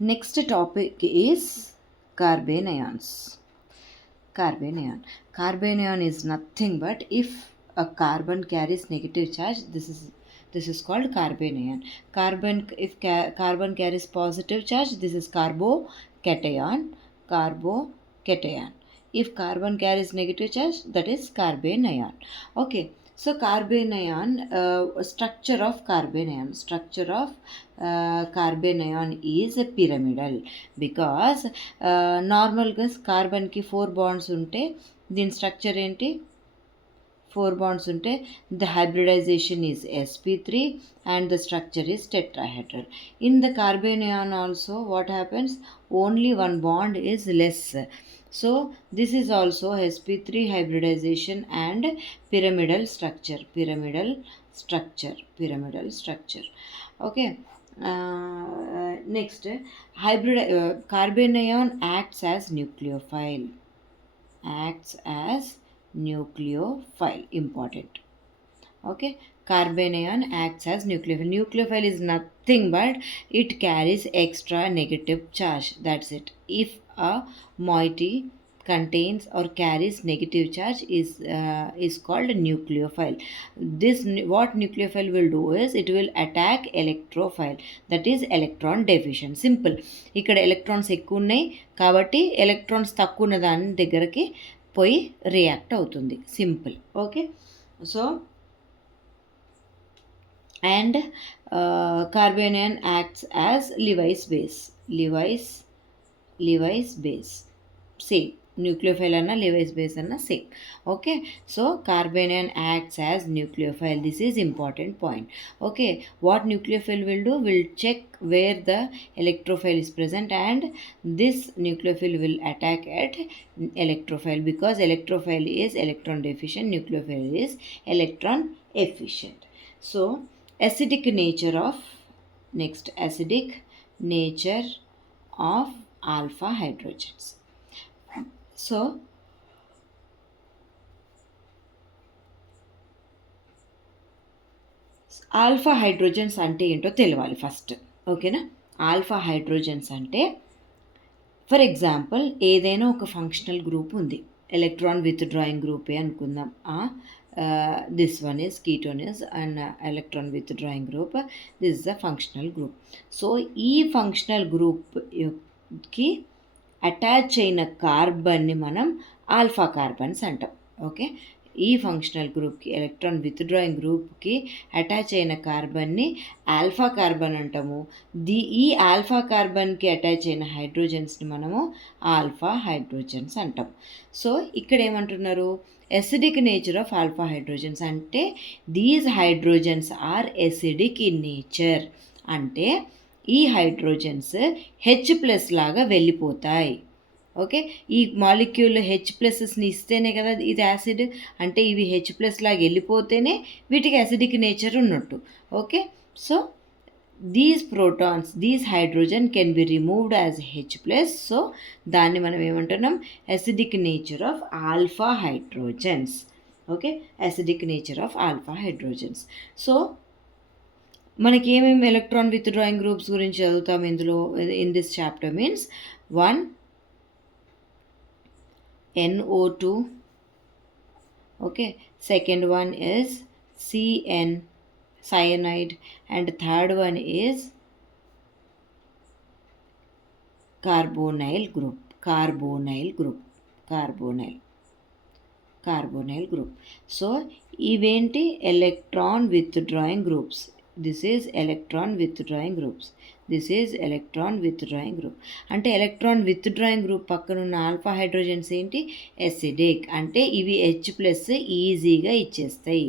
Next topic is carbanions. Carbanion. Carbanion is nothing but if a carbon carries negative charge, this is called carbanion. Carbon carries positive charge, this is carbocation. Carbocation. If carbon carries negative charge, that is carbanion. Okay. So carbanion, structure of carbanion is pyramidal because నార్మల్గా కార్బన్కి 4 bonds ఉంటే దీని structure ఏంటి 4 bonds ఉంటే the hybridization is sp3 and the structure is tetrahedral. In the carbanion also what happens, only one bond is less, so this is also sp3 hybridization and pyramidal structure. Okay. Next, carbanion acts as nucleophile. Important. Okay. Carbanion acts as nucleophile. Nucleophile is nothing but it carries extra negative charge. That's it. If a moiety contains or carries negative charge is called nucleophile. What nucleophile will do is it will attack electrophile, that is electron deficient. Simple. ఇక్కడ electrons ఎక్కువ ఉన్నాయి కాబట్టి electrons తక్కువ ఉన్న దాని దగ్గరికి పోయి react అవుతుంది. Simple. Okay. So and carbanion acts as Lewis base. Same. Nucleophile and Lewis base and same. Okay. So carbanion acts as nucleophile. This is important point. Okay. What nucleophile will do? Will check where the electrophile is present and this nucleophile will attack at electrophile because electrophile is electron deficient, nucleophile is electron efficient. So acidic nature of alpha hydrogens. So alpha hydrogens అంటే ఏంటో తెలియాలి first. ఓకేనా. Alpha hydrogens అంటే for example ఏదైనా ఒక functional group ఉంది, electron withdrawing గ్రూపే అనుకుందాం. This one is ketones and electron withdrawing group, this is the functional group. So ఈ ఫంక్షనల్ గ్రూప్కి అటాచ్ అయిన కార్బన్ని మనం ఆల్ఫా కార్బన్స్ అంటాం. ఓకే. ఈ ఫంక్షనల్ గ్రూప్కి ఎలక్ట్రాన్ విత్డ్రాయింగ్ గ్రూప్కి అటాచ్ అయిన కార్బన్ని ఆల్ఫా కార్బన్ అంటాము. ఈ ఆల్ఫా కార్బన్కి అటాచ్ అయిన హైడ్రోజన్స్ని మనము ఆల్ఫా హైడ్రోజన్స్ అంటాం. సో ఇక్కడ ఏమంటున్నారు, acidic nature of alpha hydrogens అంటే these hydrogens are acidic in nature. అంటే ఈ హైడ్రోజన్స్ H+ లాగా వెళ్ళిపోతాయి. ఓకే. ఈ మాలిక్యూల్ H+ని ఇస్తేనే కదా ఇది యాసిడ్, అంటే ఇవి H+ లాగా వెళ్ళిపోతేనే వీటికి యాసిడిక్ నేచర్ ఉన్నట్టు. Okay. So these hydrogen can be removed as H+. So దాన్ని మనం ఏమంటున్నాం, acidic nature of alpha hydrogens. Okay. Acidic nature of alpha hydrogens. So మనకి ఏమేమి ఎలక్ట్రాన్ విత్ డ్రాయింగ్ గ్రూప్స్ గురించి చదువుతాం ఇందులో in this chapter means 1 NO2. Okay. Second one is CN cyanide and third one is carbonyl group. So ఇవేంటి electron withdrawing groups. This is electron withdrawing groups. అంటే electron withdrawing group పక్కన ఉన్న alpha hydrogens ఏంటి, acidic. అంటే ఇవి H+ ఈజీగా ఇచ్చేస్తాయి.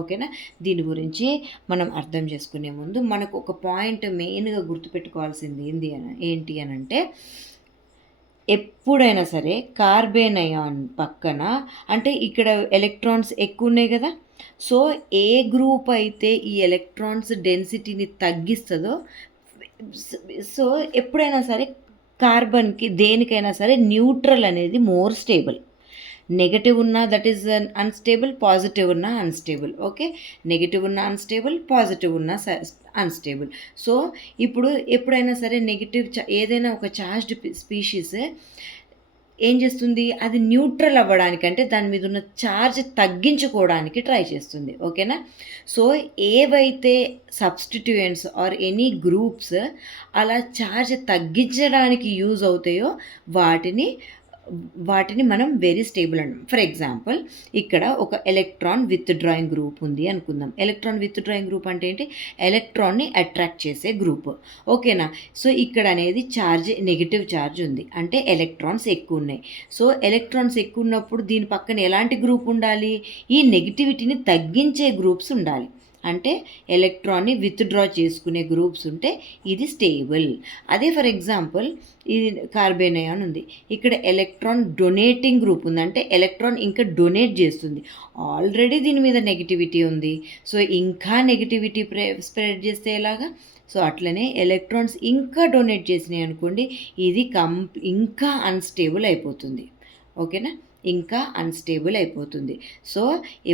ఓకేనా. దీని గురించి మనం అర్థం చేసుకునే ముందు మనకు ఒక పాయింట్ మెయిన్గా గుర్తుపెట్టుకోవాల్సింది ఏంటి అని అంటే, ఎప్పుడైనా సరే కార్బేనయాన్ పక్కన, అంటే ఇక్కడ ఎలక్ట్రాన్స్ ఎక్కువ ఉన్నాయి కదా, సో ఏ గ్రూప్ అయితే ఈ ఎలక్ట్రాన్స్ డెన్సిటీని తగ్గిస్తుందో, సో ఎప్పుడైనా సరే కార్బన్కి దేనికైనా సరే న్యూట్రల్ అనేది మోర్ స్టేబుల్. నెగటివ్ ఉన్నా దట్ ఈస్ అన్స్టేబుల్, పాజిటివ్ ఉన్నా అన్స్టేబుల్. ఓకే, నెగటివ్ ఉన్నా అన్స్టేబుల్, పాజిటివ్ ఉన్నా అన్స్టేబుల్. సో ఇప్పుడు ఎప్పుడైనా సరే నెగిటివ్ ఏదైనా ఒక చార్జ్డ్ స్పీషీస్ ఏం చేస్తుంది, అది న్యూట్రల్ అవ్వడానికి, అంటే దాని మీద ఉన్న ఛార్జ్ తగ్గించుకోవడానికి ట్రై చేస్తుంది. ఓకేనా. సో ఏవైతే సబ్స్టిట్యూయెంట్స్ ఆర్ ఎనీ గ్రూప్స్ అలా ఛార్జ్ తగ్గించడానికి యూజ్ అవుతాయో వాటిని మనం వెరీ స్టేబుల్ అంటాం. ఫర్ ఎగ్జాంపుల్ ఇక్కడ ఒక ఎలక్ట్రాన్ విత్ డ్రాయింగ్ గ్రూప్ ఉంది అనుకుందాం. ఎలక్ట్రాన్ విత్ డ్రాయింగ్ గ్రూప్ అంటే ఏంటి, ఎలక్ట్రాన్ని అట్రాక్ట్ చేసే గ్రూప్. ఓకేనా. సో ఇక్కడ అనేది ఛార్జ్, నెగిటివ్ ఛార్జ్ ఉంది, అంటే ఎలక్ట్రాన్స్ ఎక్కువ ఉన్నాయి. సో ఎలక్ట్రాన్స్ ఎక్కువ ఉన్నప్పుడు దీని పక్కన ఎలాంటి గ్రూప్ ఉండాలి, ఈ నెగిటివిటీని తగ్గించే గ్రూప్స్ ఉండాలి. అంటే ఎలక్ట్రాన్ని విత్డ్రా చేసుకునే గ్రూప్స్ ఉంటే ఇది స్టేబుల్. అదే ఫర్ ఎగ్జాంపుల్ ఇది కార్బన్ అయాన్ ఉంది, ఇక్కడ ఎలక్ట్రాన్ డొనేటింగ్ గ్రూప్ ఉంది, అంటే ఎలక్ట్రాన్ ఇంకా డొనేట్ చేస్తుంది. ఆల్రెడీ దీని మీద నెగిటివిటీ ఉంది, సో ఇంకా నెగిటివిటీ స్ప్రెడ్ చేస్తే ఎలాగా. సో అట్లనే ఎలక్ట్రాన్స్ ఇంకా డొనేట్ చేసినాయి అనుకోండి, ఇది ఇంకా అన్స్టేబుల్ అయిపోతుంది. ఓకేనా, ఇంకా అన్స్టేబుల్ అయిపోతుంది. సో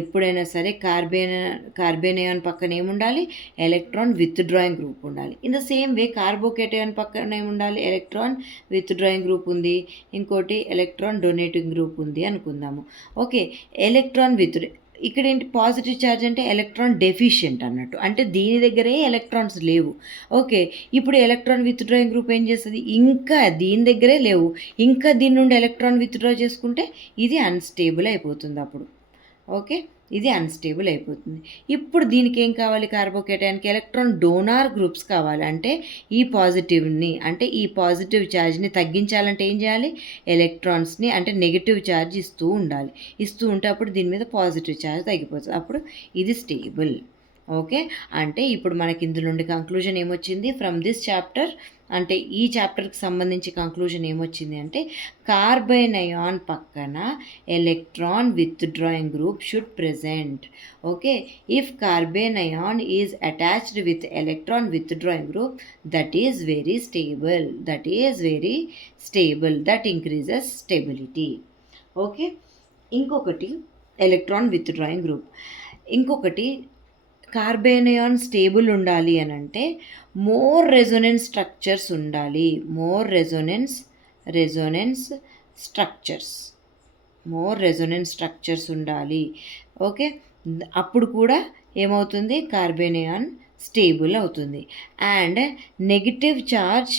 ఎప్పుడైనా సరే కార్బన్ అయాన్ పక్కన ఏముండాలి, ఎలక్ట్రాన్ విత్ డ్రాయింగ్ గ్రూప్ ఉండాలి. In the same way carbocation పక్కన ఏముండాలి, ఎలక్ట్రాన్ విత్ డ్రాయింగ్ గ్రూప్ ఉంది, ఇంకోటి ఎలక్ట్రాన్ డొనేటింగ్ గ్రూప్ ఉంది అనుకుందాము. ఓకే, ఎలక్ట్రాన్ విత్ ఇక్కడ ఏంటి, పాజిటివ్ ఛార్జ్ అంటే ఎలక్ట్రాన్ డెఫిషియెంట్ అన్నట్టు, అంటే దీని దగ్గరే ఎలక్ట్రాన్స్ లేవు. ఓకే, ఇప్పుడు ఎలక్ట్రాన్ విత్డ్రాయింగ్ గ్రూప్ ఏం చేస్తుంది, ఇంకా దీని దగ్గరే లేవు, ఇంకా దీని నుండి ఎలక్ట్రాన్ విత్డ్రా చేసుకుంటే ఇది అన్స్టేబుల్ అయిపోతుంది అప్పుడు. ఓకే, ఇది అన్స్టేబుల్ అయిపోతుంది. ఇప్పుడు దీనికి ఏం కావాలి, కార్బోకేటయాన్కి ఎలక్ట్రాన్ డోనార్ గ్రూప్స్ కావాలి. అంటే ఈ పాజిటివ్ని, అంటే ఈ పాజిటివ్ ఛార్జ్ని తగ్గించాలంటే ఏం చేయాలి, ఎలక్ట్రాన్స్ని అంటే నెగిటివ్ ఛార్జ్ ఇస్తూ ఉండాలి. ఇస్తూ ఉంటే అప్పుడు దీని మీద పాజిటివ్ ఛార్జ్ తగ్గిపోతుంది, అప్పుడు ఇది స్టేబుల్. ఓకే, అంటే ఇప్పుడు మనకి ఇందులో నుండి కంక్లూజన్ ఏమొచ్చింది ఫ్రమ్ దిస్ చాప్టర్, అంటే ఈ చాప్టర్కి సంబంధించి కంక్లూజన్ ఏమొచ్చింది అంటే కార్బన్ అయాన్ పక్కన electron withdrawing group should present. Okay, if carbanion is attached with electron withdrawing group that is very stable, that increases stability. Okay, ఇంకొకటి ఎలక్ట్రాన్ విత్డ్రాయింగ్ గ్రూప్, ఇంకొకటి carbanion stable ఉండాలి అని అంటే more resonance structures ఉండాలి, more resonance structures ఉండాలి. Okay, అప్పుడు కూడా ఏమవుతుంది, కార్బన్ అయాన్ స్టేబుల్ అవుతుంది. And negative charge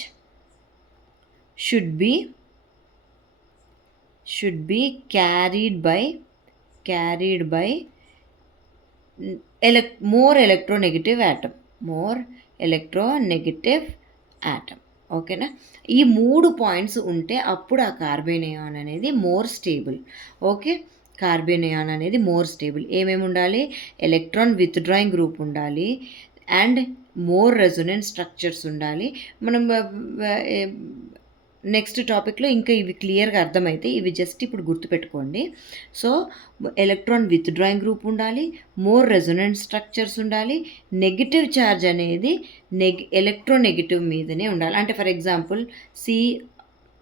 should be carried by more electronegative atom. ఓకేనా, ఈ 3 పాయింట్స్ ఉంటే అప్పుడు ఆ కార్బన్ అయాన్ అనేది more stable. Okay, carbanion అనేది మోర్ స్టేబుల్. ఏమేమి ఉండాలి, ఎలక్ట్రాన్ విత్డ్రాయింగ్ గ్రూప్ ఉండాలి, అండ్ మోర్ రెజొనెన్స్ స్ట్రక్చర్స్ ఉండాలి. మనం నెక్స్ట్ టాపిక్లో ఇంకా ఇవి క్లియర్గా అర్థమైతే ఇవి జస్ట్ ఇప్పుడు గుర్తుపెట్టుకోండి. సో ఎలక్ట్రాన్ విత్డ్రాయింగ్ గ్రూప్ ఉండాలి, మోర్ రెజొనెన్స్ స్ట్రక్చర్స్ ఉండాలి, నెగిటివ్ ఛార్జ్ అనేది ఎలక్ట్రోనెగటివ్ మీదనే ఉండాలి. అంటే ఫర్ ఎగ్జాంపుల్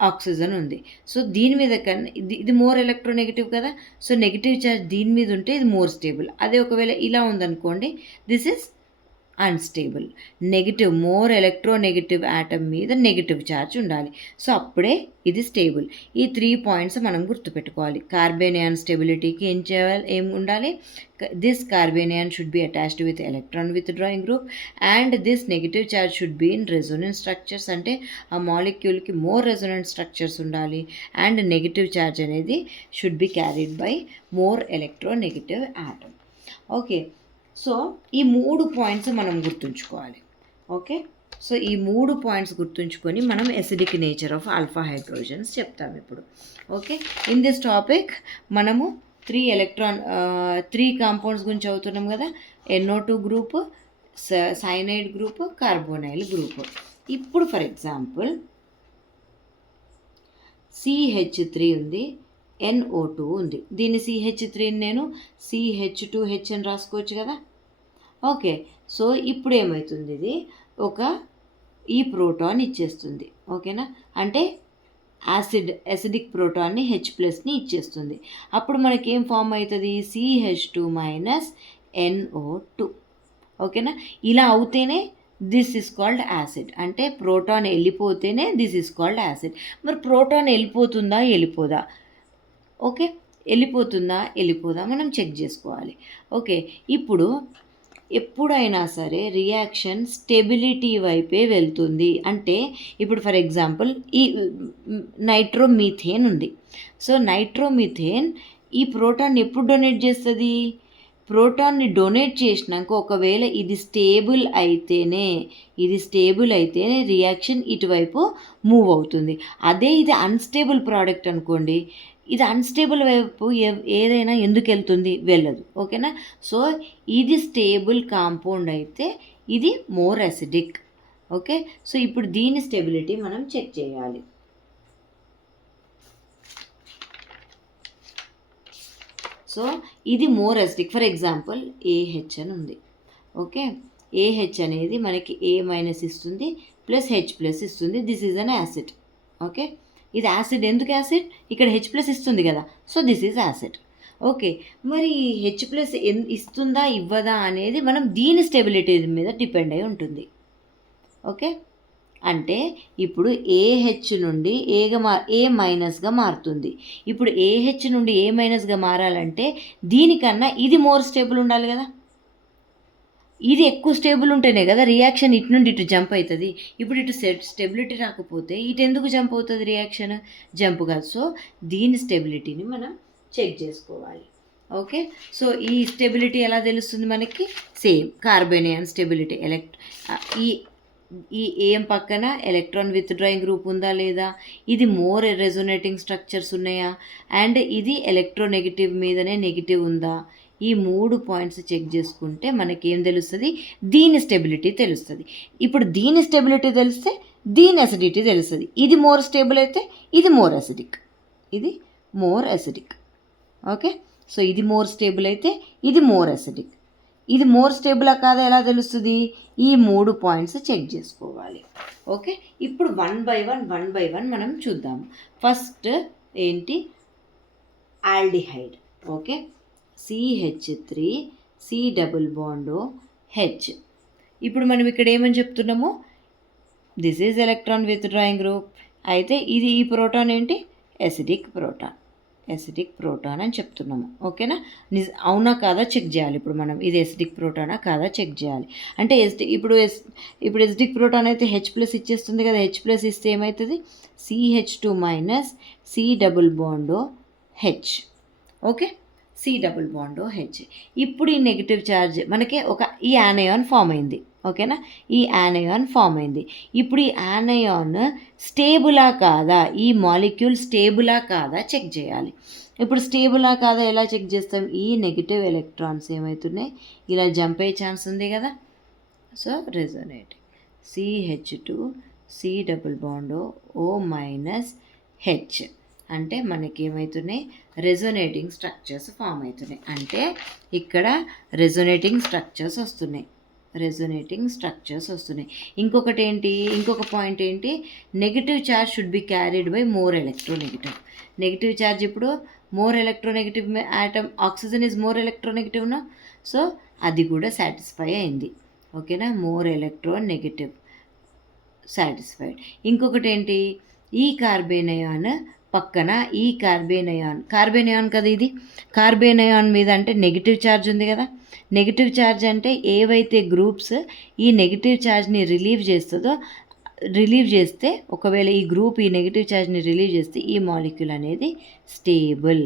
ఆక్సిజన్ ఉంది, సో దీని మీద కన్నా ఇది మోర్ ఎలక్ట్రోనెగటివ్ కదా, సో నెగిటివ్ ఛార్జ్ దీని మీద ఉంటే ఇది మోర్ స్టేబుల్. అదే ఒకవేళ ఇలా ఉందనుకోండి, this is unstable. More electronegative atom మీద నెగిటివ్ ఛార్జ్ ఉండాలి, సో అప్పుడే ఇది స్టేబుల్. ఈ 3 పాయింట్స్ మనం గుర్తుపెట్టుకోవాలి. కార్బన్ అయాన్ స్టెబిలిటీకి ఏం ఉండాలి, this carbanion should be attached with electron withdrawing group, and this negative charge should be in resonance structures, అంటే ఆ మాలిక్యూల్కి మోర్ రెజొనెన్స్ స్ట్రక్చర్స్ ఉండాలి, అండ్ నెగిటివ్ ఛార్జ్ అనేది should be carried by more electronegative atom. Okay, so ఈ 3 points మనం గుర్తుంచుకోవాలి. Okay, so ఈ 3 points గుర్తుంచుకొని మనం acidic nature of alpha hydrogens చెప్తాం ఇప్పుడు. ఓకే, ఇన్ దిస్ టాపిక్ మనము 3 కాంపౌండ్స్ గురించి చదువుతున్నాం కదా, NO2 group, cyanide group, carbonyl group. ఇప్పుడు ఫర్ ఎగ్జాంపుల్ CH3 ఉంది, NO2 ఉంది. దీన్ని CH3ని నేను CH2H అని రాసుకోవచ్చు కదా. ఓకే, సో ఇప్పుడు ఏమవుతుంది, ఇది ఈ ప్రోటాన్ ఇచ్చేస్తుంది. ఓకేనా, అంటే యాసిడిక్ ప్రోటాన్ని H+ని ఇచ్చేస్తుంది. అప్పుడు మనకి ఏం ఫామ్ అవుతుంది? CH2 minus NO2. ఓకేనా? ఇలా అవుతేనే దిస్ ఈజ్ కాల్డ్ యాసిడ్. అంటే ప్రోటాన్ వెళ్ళిపోతేనే దిస్ ఈజ్ కాల్డ్ యాసిడ్. మరి ప్రోటాన్ వెళ్ళిపోతుందా వెళ్ళిపోదా? ఓకే, వెళ్ళిపోదా మనం చెక్ చేసుకోవాలి. ఓకే, ఇప్పుడు ఎప్పుడైనా సరే రియాక్షన్ స్టెబిలిటీ వైపే వెళ్తుంది. అంటే ఇప్పుడు ఫర్ ఎగ్జాంపుల్ ఈ నైట్రోమీథేన్ ఉంది. సో నైట్రోమీథేన్ ఈ ప్రోటాన్ ఎప్పుడు డొనేట్ చేస్తుంది? ప్రోటాన్ని డొనేట్ చేసినాక ఒకవేళ ఇది స్టేబుల్ అయితేనే రియాక్షన్ ఇటువైపు మూవ్ అవుతుంది. అదే ఇది అన్స్టేబుల్ ప్రోడక్ట్ అనుకోండి, ఇది అన్స్టేబుల్ వైపు ఏదైనా ఎందుకు వెళ్తుంది? వెళ్ళదు. ఓకేనా? సో ఇది స్టేబుల్ కాంపౌండ్ అయితే ఇది మోర్ అసిడిక్. ఓకే, సో ఇప్పుడు దీని స్టెబిలిటీ మనం చెక్ చేయాలి. సో ఇది more acidic. For example AH అని ఉంది. ఓకే, AH అనేది మనకి A- ఇస్తుంది ప్లస్ H+ ఇస్తుంది. This is an acid. Okay, ఇది యాసిడ్. ఎందుకు యాసిడ్? ఇక్కడ H+ ఇస్తుంది కదా, so this is acid. Okay, మరి H+ ఇస్తుందా ఇవ్వదా అనేది మనం దీని స్టెబిలిటీ మీద డిపెండ్ అయి ఉంటుంది. ఓకే, అంటే ఇప్పుడు AH నుండి A- మారుతుంది. ఇప్పుడు AH నుండి A- మారాలంటే దీనికన్నా ఇది మోర్ స్టేబుల్ ఉండాలి కదా. ఇది ఎక్కువ స్టేబుల్ ఉంటేనే కదా రియాక్షన్ ఇటు నుండి ఇటు జంప్ అవుతుంది. ఇప్పుడు ఇటు స్టెబిలిటీ రాకపోతే ఇటు ఎందుకు జంప్ అవుతుంది? రియాక్షన్ జంప్ కాదు. సో దీని స్టెబిలిటీని మనం చెక్ చేసుకోవాలి. ఓకే, సో ఈ స్టెబిలిటీ ఎలా తెలుస్తుంది మనకి? Same carbanion stability. ఈ ఏం పక్కన ఎలక్ట్రాన్ విత్డ్రాయింగ్ గ్రూప్ ఉందా లేదా, ఇది మోర్ రెజోనేటింగ్ స్ట్రక్చర్స్ ఉన్నాయా, అండ్ ఇది ఎలక్ట్రోనెగటివ్ మీదనే నెగిటివ్ ఉందా, ఈ 3 పాయింట్స్ చెక్ చేసుకుంటే మనకేం తెలుస్తుంది? దీని స్టెబిలిటీ తెలుస్తుంది. ఇప్పుడు దీని స్టెబిలిటీ తెలిస్తే దీని అసిడిటీ తెలుస్తుంది. ఇది మోర్ స్టేబుల్ అయితే ఇది మోర్ అసిడిక్. ఓకే, సో ఇది మోర్ స్టేబుల్ అయితే ఇది మోర్ అసిడిక్. ఇది మోర్ స్టేబులా కాదా ఎలా తెలుస్తుంది? ఈ 3 పాయింట్స్ చెక్ చేసుకోవాలి. ఓకే, ఇప్పుడు వన్ బై వన్ మనం చూద్దాము. ఫస్ట్ ఏంటి? Aldehyde. Okay, CH3 C double bond H. ఇప్పుడు మనం ఇక్కడ ఏమని చెప్తున్నాము? This is electron withdrawing group. అయితే ఇది ఈ ప్రోటాన్ ఏంటి? ఎసిడిక్ ప్రోటాన్ అని చెప్తున్నాము. ఓకేనా? అవునా కాదా చెక్ చేయాలి. ఇప్పుడు మనం ఇది ఎసిడిక్ ప్రోటానా కాదా చెక్ చేయాలి. అంటే ఇప్పుడు ఎసిడిక్ ప్రోటాన్ అయితే H+ ఇచ్చేస్తుంది కదా. H+ ఇస్తే ఏమవుతుంది? CH2 minus C double bond H. Okay, C double bond H. ఇప్పుడు ఈ నెగిటివ్ ఛార్జ్ మనకి ఈ యానయాన్ ఫామ్ అయింది. ఓకేనా? ఈ యానయాన్ ఫామ్ అయింది. ఇప్పుడు ఈ యానయాన్ స్టేబులా కాదా, ఈ మాలిక్యూల్ స్టేబులా కాదా చెక్ చేయాలి. ఇప్పుడు స్టేబులా కాదా ఎలా చెక్ చేస్తాం? ఈ నెగిటివ్ ఎలక్ట్రాన్స్ ఏమవుతున్నాయి? ఇలా జంప్ అయ్యే ఛాన్స్ ఉంది కదా. So resonating CH2 C double bond O-H అంటే మనకి ఏమవుతున్నాయి? రెజోనేటింగ్ స్ట్రక్చర్స్ ఫామ్ అవుతున్నాయి. అంటే ఇక్కడ రెజోనేటింగ్ స్ట్రక్చర్స్ వస్తున్నాయి. ఇంకొక పాయింట్ ఏంటి? Negative charge should be carried by more electronegative. Negative charge ఇప్పుడు more electronegative atom, oxygen is more ఎలక్ట్రోనెగటివ్నా, సో అది కూడా సాటిస్ఫై అయింది. ఓకేనా? More electronegative satisfied. ఇంకొకటి ఏంటి? ఈ కార్బేనయాన్ పక్కన ఈ కార్బేనయాన్ కదా ఇది. కార్బేనయాన్ మీద అంటే నెగిటివ్ ఛార్జ్ ఉంది కదా. నెగిటివ్ ఛార్జ్ అంటే ఏవైతే గ్రూప్స్ ఈ నెగిటివ్ ఛార్జ్ని రిలీవ్ చేస్తే ఒకవేళ ఈ గ్రూప్ ఈ నెగిటివ్ ఛార్జ్ని రిలీవ్ చేస్తే ఈ మాలిక్యూల్ అనేది స్టేబుల్.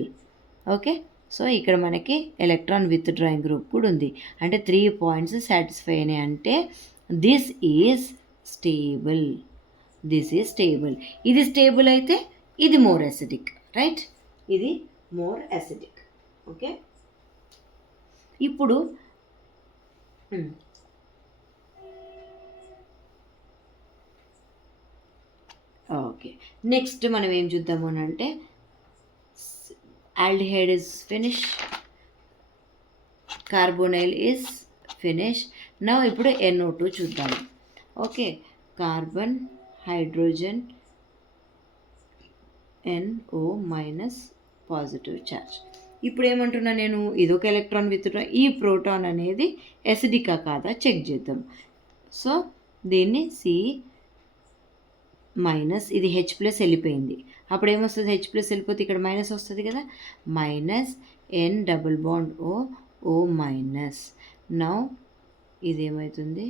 ఓకే, సో ఇక్కడ మనకి ఎలక్ట్రాన్ విత్డ్రాయింగ్ గ్రూప్ కూడా ఉంది. అంటే 3 పాయింట్స్ సాటిస్ఫై అయినాయి. అంటే దిస్ ఈజ్ స్టేబుల్. ఇది స్టేబుల్ అయితే ఇది మోర్ అసిడిక్, రైట్? ఇది మోర్ అసిడిక్. ఓకే, ఇప్పుడు ఓకే నెక్స్ట్ మనం ఏం చూద్దాము అని అంటే aldehyde is finish, carbonyl is finish. నా ఇప్పుడు NO2 చూద్దాము. Okay, carbon, hydrogen, NO minus positive charge. ఇప్పుడు ఏమంటున్నా నేను, ఇదొక ఎలక్ట్రాన్ విత్ ఈ ప్రోటాన్ అనేది ఎసిడికా కాదా చెక్ చేద్దాం. సో దీన్ని C మైనస్, ఇది H ప్లస్ వెళ్ళిపోయింది. అప్పుడు ఏమొస్తుంది, H ప్లస్ వెళ్ళిపోతే ఇక్కడ మైనస్ వస్తుంది కదా, minus N double bond O minus. Now ఇది ఏమవుతుంది,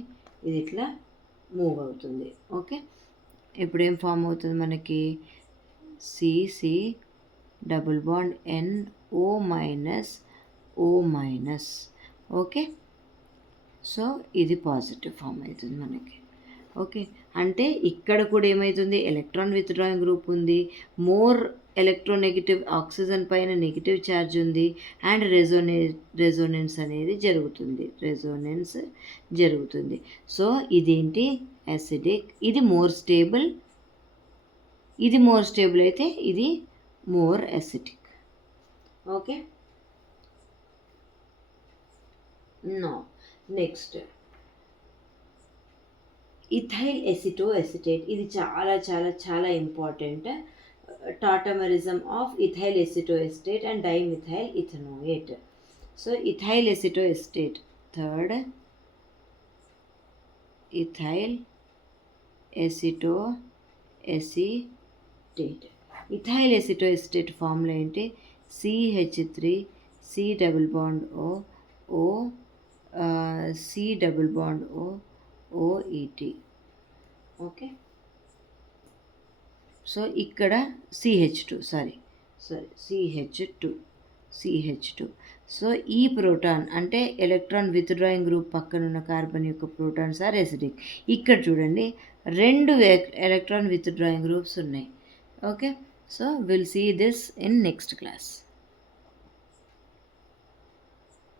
ఇది ఇట్లా మూవ్ అవుతుంది. ఓకే, ఇప్పుడు ఏం ఫామ్ అవుతుంది మనకి, C double bond NO minus O minus. Okay, so ఇది పాజిటివ్ ఫామ్ అవుతుంది మనకి. ఓకే, అంటే ఇక్కడ కూడా ఏమవుతుంది, ఎలక్ట్రాన్ విత్డ్రాయింగ్ గ్రూప్ ఉంది, మోర్ ఎలక్ట్రోనెగటివ్, ఆక్సిజన్ పైన నెగిటివ్ ఛార్జ్ ఉంది, అండ్ రెజోనెన్స్ అనేది జరుగుతుంది. సో ఇదేంటి, యాసిడిక్. ఇది మోర్ స్టేబుల్ అయితే ఇది more acidic. Okay, no next ethyl acetoacetate. ఇది చాలా చాలా చాలా important. Tautomerism of ethyl acetoacetate and dimethyl ethanoate. So ethyl acetoacetate, third ethyl acetoacetate. Ethyl acetoacetate formula ఏంటి, CH3 C double bond O C double bond OET. Okay, so ఇక్కడ CH2. So ఈ proton అంటే electron withdrawing group పక్కన ఉన్న carbon యొక్క protons are acidic. ఇక్కడ చూడండి 2 electron withdrawing groups ఉన్నాయి. Okay, so will see this in next class.